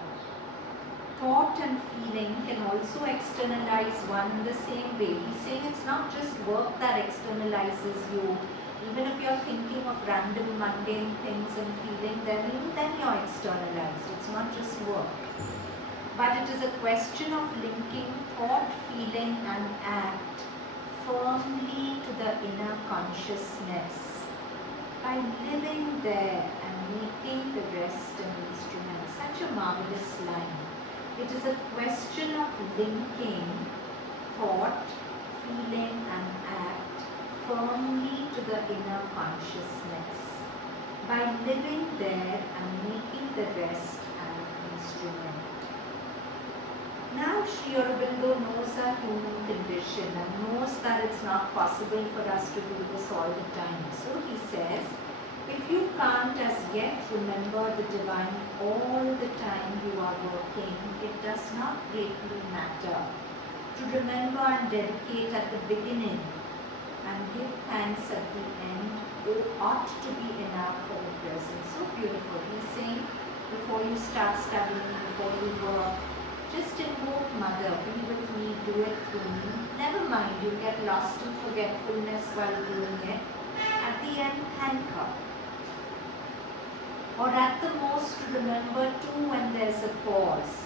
Thought and feeling can also externalize one in the same way. He's saying it's not just work that externalizes you. Even if you're thinking of random mundane things and feeling them, even then you're externalized. It's not just work. But it is a question of linking thought, feeling and act firmly to the inner consciousness. By living there and making the rest an instrument. Such a marvelous line. It is a question of linking thought, feeling and act firmly to the inner consciousness. By living there and making the rest an instrument. Now Sri Aurobindo knows our human condition and knows that it's not possible for us to do this all the time. So he says, if you can't as yet remember the divine all the time you are working, it does not greatly matter. To remember and dedicate at the beginning and give thanks at the end, it ought to be enough for the present. So beautiful. He's saying, before you start studying, before you work, just invoke Mother, be with me, do it through me. Never mind, you get lost in forgetfulness while doing it. At the end, thank her. Or at the most, remember too when there's a pause.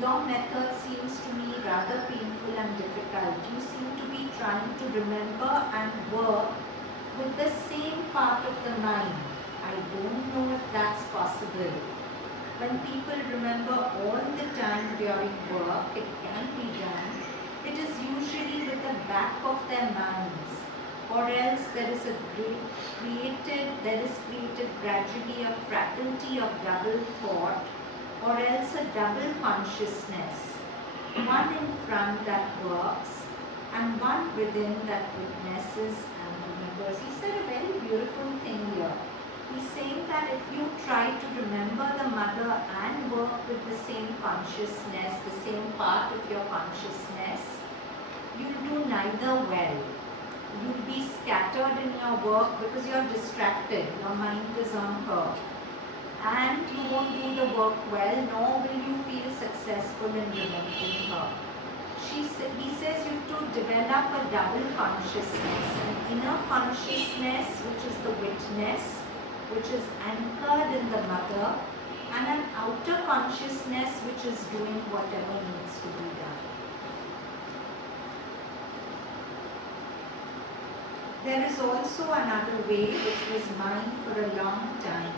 Your method seems to me rather painful and difficult. You seem to be trying to remember and work with the same part of the mind. I don't know if that's possible. When people remember all the time during work, it can be done. It is usually with the back of their minds, or else there is created gradually a faculty of double thought, or else a double consciousness, one in front that works, and one within that witnesses and remembers. He said a very beautiful thing here. He's saying that if you try to remember the Mother and work with the same consciousness, the same part of your consciousness, you'll do neither well. You'll be scattered in your work because you're distracted. Your mind is on her. And you won't do the work well, nor will you feel successful in remembering her. He says you have to develop a double consciousness, an inner consciousness which is the witness, which is anchored in the Mother, and an outer consciousness which is doing whatever needs to be done. There is also another way which was mine for a long time.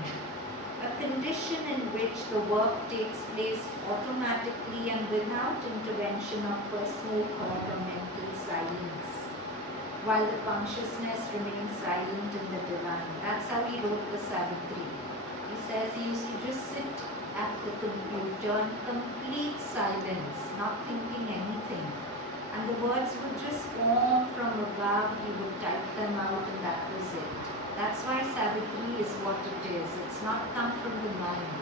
A condition in which the work takes place automatically and without intervention of personal thought or mental silence, while the consciousness remains silent in the divine. That's how he wrote the Savitri. He says he used to just sit at the computer in complete silence, not thinking anything. And the words would just form from above, he would type them out, and that was it. That's why Savitri is what it is. It's not come from the mind.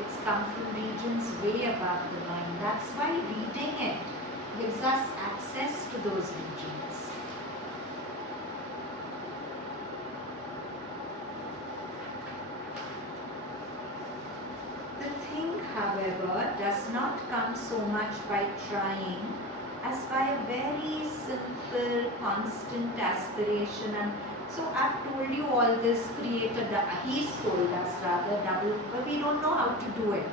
It's come from regions way above the mind. That's why reading it gives us access to those regions. The thing, however, does not come so much by trying as by a very simple, constant aspiration. And so I've told you all this, he's told us rather, double, but we don't know how to do it.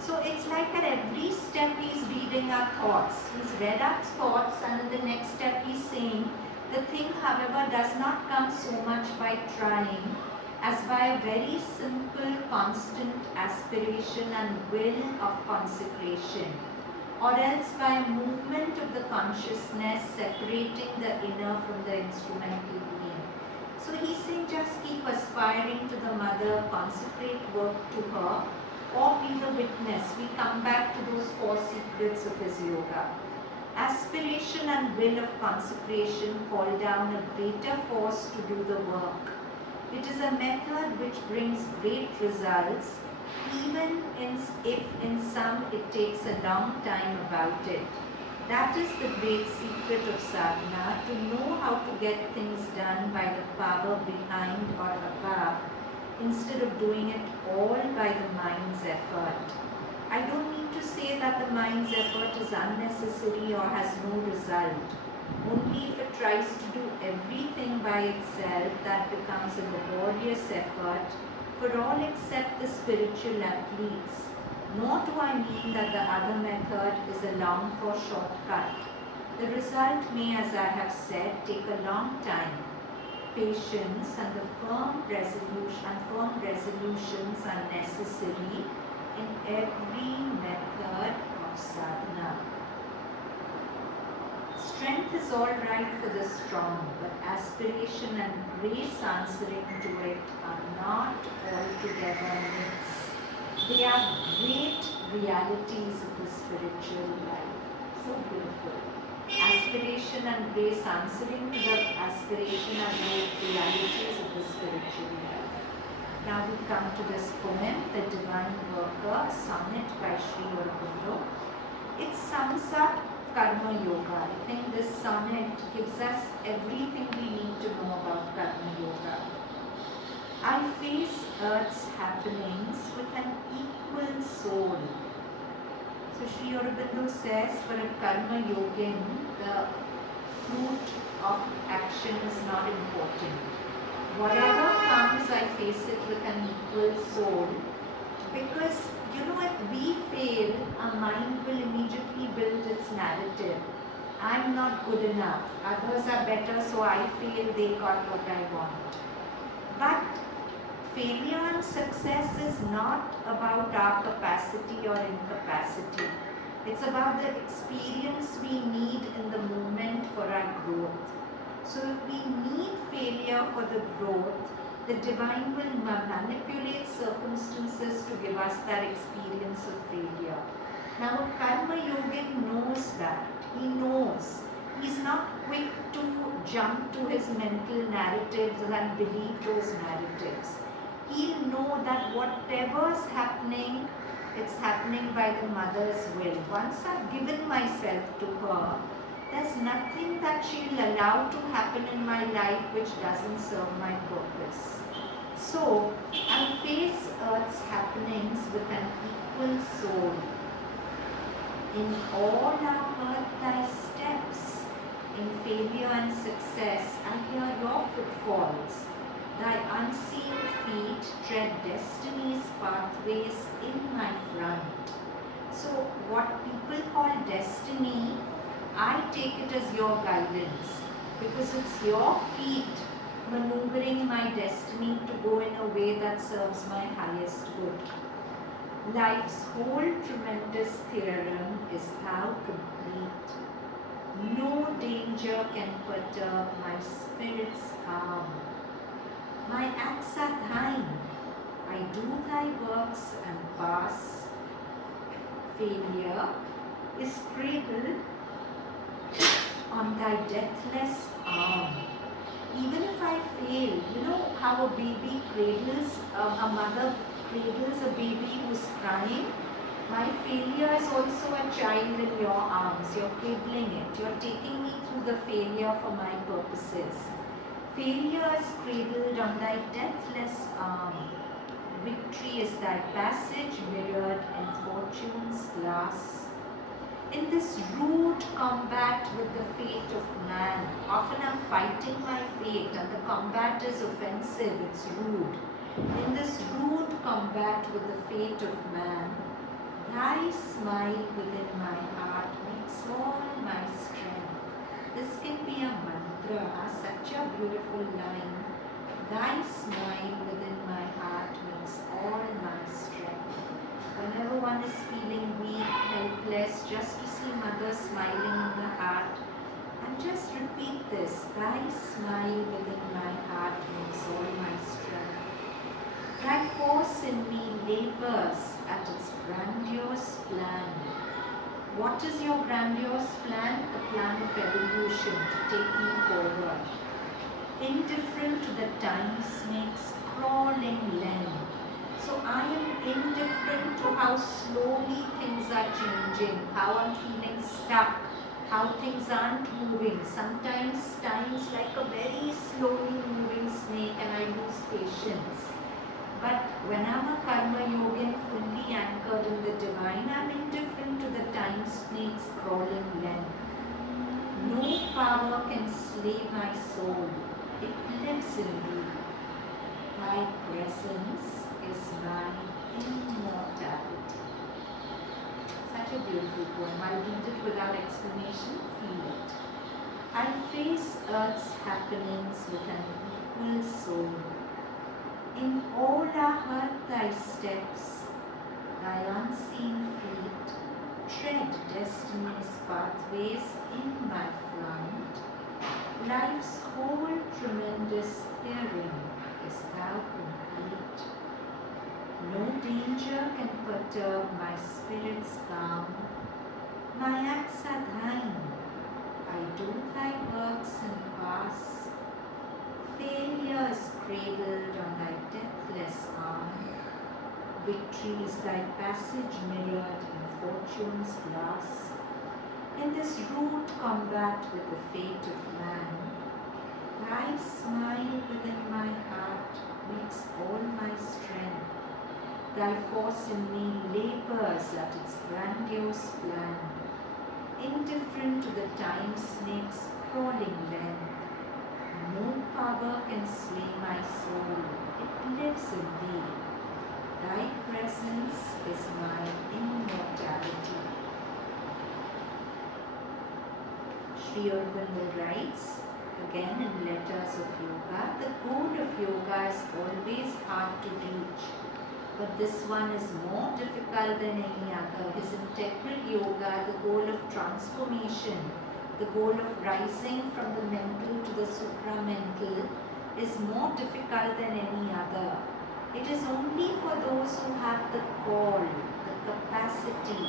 So it's like at every step he's reading our thoughts. He's read our thoughts, and in the next step he's saying, the thing, however, does not come so much by trying as by a very simple, constant aspiration and will of consecration, or else by a movement of the consciousness separating the inner from the instrumental being. So he's saying just keep aspiring to the Mother, consecrate work to her, or be the witness. We come back to those 4 secrets of his yoga. Aspiration and will of consecration call down a greater force to do the work. It is a method which brings great results, even if in some it takes a long time about it. That is the great secret of sadhana, to know how to get things done by the power behind or above, instead of doing it all by the mind's effort. I don't mean to say that the mind's effort is unnecessary or has no result. Only if it tries to do everything by itself, that becomes a laborious effort for all except the spiritual athletes. Nor do I mean that the other method is a long for shortcut. The result may, as I have said, take a long time. Patience and firm resolutions are necessary in every method of sadhana. Strength is all right for the strong, but aspiration and grace answering to it are not altogether myths. They are great realities of the spiritual life. So beautiful. Aspiration and grace answering to the aspiration and great realities of the spiritual life. Now we come to this poem, The Divine Worker, sonnet by Sri Aurobindo. It sums up Karma Yoga. I think this sonnet gives us everything we need to know about Karma Yoga. I face earth's happenings with an equal soul. So Sri Aurobindo says, for a Karma Yogin, the fruit of action is not important. Whatever comes, I face it with an equal soul. Because, if we fail, our mind will immediately build its narrative. I'm not good enough. Others are better, so I fail. They got what I want. But failure and success is not about our capacity or incapacity. It's about the experience we need in the moment for our growth. So if we need failure for the growth, the divine will manipulate circumstances to give us that experience of failure. Now a Karma Yogin knows that. He knows. He's not quick to jump to his mental narratives and believe those narratives. He'll know that whatever's happening, it's happening by the mother's will. Once I've given myself to her, there's nothing that she'll allow to happen in my life which doesn't serve my purpose. So, I face earth's happenings with an equal soul. In all our earth thy steps, in failure and success, I hear your footfalls. Thy unseen feet tread destiny's pathways in my front. So, what people call destiny, I take it as your guidance, because it's your feet maneuvering my destiny to go in a way that serves my highest good. Life's whole tremendous theorem is thou complete. No danger can perturb my spirit's calm. My acts are thine. I do thy works and pass. Failure is cradled on thy deathless arm. Even if I fail, you know how a baby cradles, a mother cradles a baby who's crying? My failure is also a child in your arms. You're cradling it. You're taking me through the failure for my purposes. Failure is cradled on thy deathless arm. Victory is thy passage mirrored in fortune's glass. In this rude combat with the fate of man, often I'm fighting my fate and the combat is offensive, it's rude. In this rude combat with the fate of man, thy smile within my heart makes all my strength. This can be a mantra, such a beautiful line. Thy smile within my heart makes all my strength. Whenever one is feeling weak, helpless, just to see mother smiling in the heart, and just repeat this, thy smile within my heart makes all my strength. Thy force in me labors at its grandiose plan. What is your grandiose plan? The plan of evolution to take me forward. Indifferent to the tiny snake's crawling length. So I am indifferent to how slowly things are changing, how I'm feeling stuck, how things aren't moving. Sometimes time's like a very slowly moving snake and I lose patience. But when I'm a Karma Yogin fully anchored in the divine, I'm indifferent to the time snake's crawling length. No power can slay my soul. It lives in me. Thy presence is my immortality. Such a beautiful poem. I'll read it without explanation. Feel it. I'll face earth's happenings with an equal soul. In all are heard thy steps, thy unseen feet tread destiny's pathways in my front. Life's whole tremendous theory is thou complete. No danger can perturb my spirit's calm. My acts are thine. I do thy works and pass. Failure is cradled on thy deathless arm. Victory is thy passage mirrored in fortune's glass. In this rude combat with the fate of man, thy smile within my heart makes all my strength. Thy force in me labors at its grandiose plan, indifferent to the time snake's crawling length. No power can slay my soul, it lives in thee. Thy presence is my immortality. Sri Aurobindo writes, again in Letters of Yoga, the goal of yoga is always hard to reach, but this one is more difficult than any other. His integral yoga, the goal of transformation, the goal of rising from the mental to the supramental, is more difficult than any other. It is only for those who have the call, the capacity,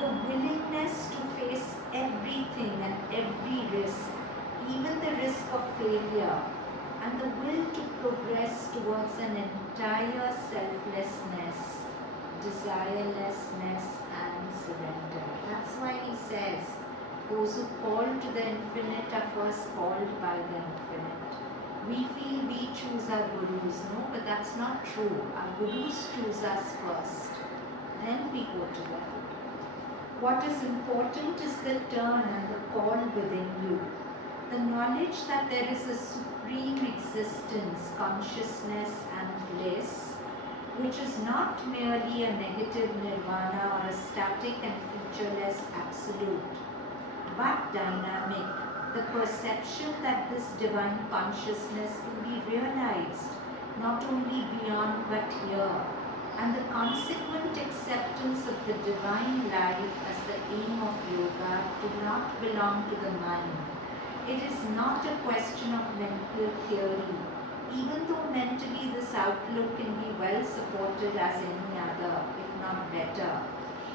the willingness to face everything and every risk, even the risk of failure, and the will to progress towards an entire selflessness, desirelessness, and surrender. That's why he says, those who call to the infinite are first called by the infinite. We feel we choose our gurus, no, but that's not true. Our gurus choose us first, then we go to them. What is important is the turn and the call within you. The knowledge that there is a supreme existence, consciousness and bliss, which is not merely a negative nirvana or a static and featureless absolute, but dynamic. The perception that this divine consciousness can be realized not only beyond but here, and the consequent acceptance of the divine life as the aim of yoga do not belong to the mind. It is not a question of mental theory, even though mentally this outlook can be well supported as any other, if not better,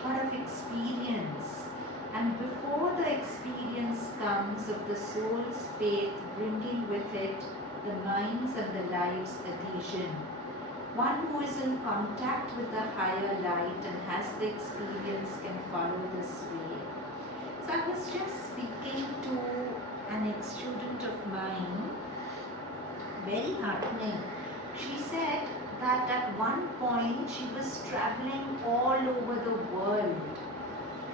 but of experience. And before the experience comes of the soul's faith bringing with it the mind's and the life's adhesion, one who is in contact with the higher light and has the experience can follow this way. So I was just speaking to an ex-student of mine, very heartening. She said that at one point she was traveling all over the world,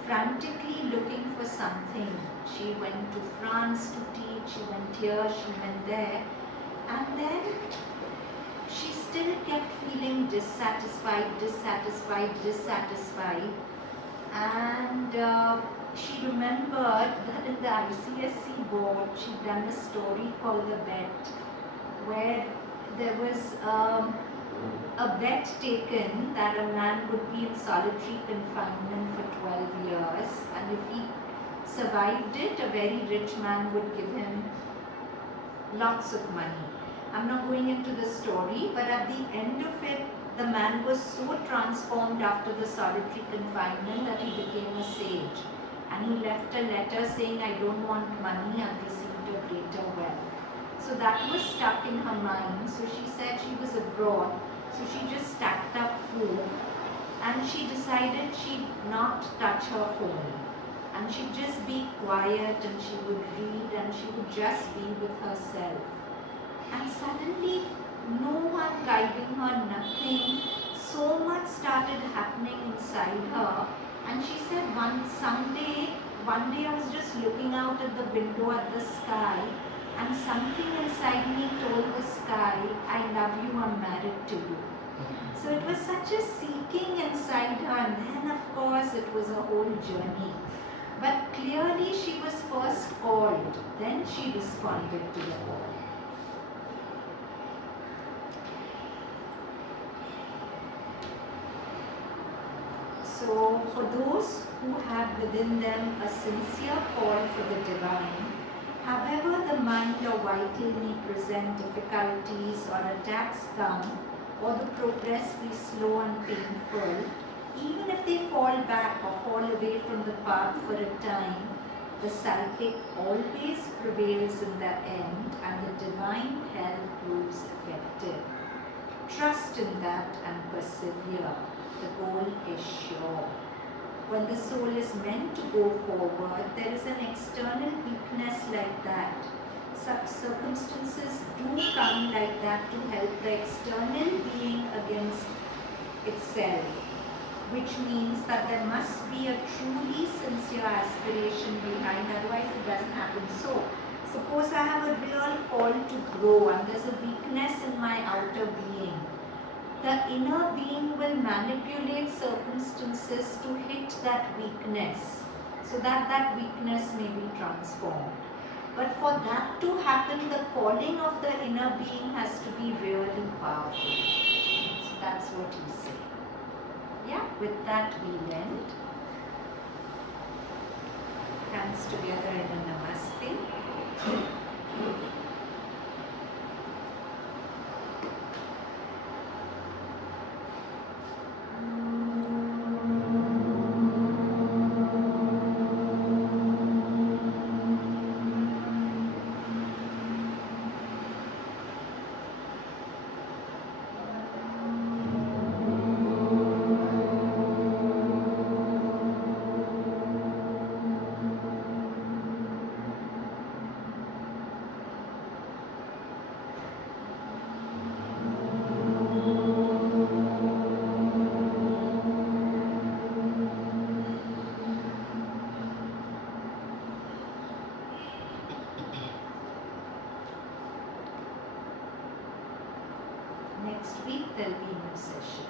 frantically looking for something. She went to France to teach, she went here, she went there, and then she still kept feeling dissatisfied, and she remembered that in the ICSC board she'd done a story called The Bet, where there was a bet taken that a man would be in solitary confinement for 12 years, and if he survived it, a very rich man would give him lots of money. I'm not going into the story, but at the end of it, the man was so transformed after the solitary confinement that he became a sage. And he left a letter saying, I don't want money, I've received a greater wealth. So that was stuck in her mind. So she said she was abroad. So she just stacked up food and she decided she'd not touch her phone. And she'd just be quiet and she would read and she would just be with herself. And suddenly, no one guiding her, nothing, so much started happening inside her. And she said one day I was just looking out at the window at the sky, and something inside me told the sky, I love you, I'm married to you. So it was such a seeking inside her, and then of course, it was a whole journey. But clearly she was first called, then she responded to the call. So for those who have within them a sincere call for the divine, however the mind or vital may present difficulties or attacks come, or the progress be slow and painful, even if they fall back or fall away from the path for a time, the psychic always prevails in the end and the divine help proves effective. Trust in that and persevere. The goal is sure. When the soul is meant to go forward, there is an external weakness like that. Such circumstances do come like that to help the external being against itself, which means that there must be a truly sincere aspiration behind, otherwise it doesn't happen. So, suppose I have a real call to grow and there's a weakness in my outer being. The inner being will manipulate circumstances to hit that weakness so that that weakness may be transformed. But for that to happen, the calling of the inner being has to be really powerful. So that's what he said. Yeah, with that we'll end. Hands together in a namaste. Next week there'll be no session.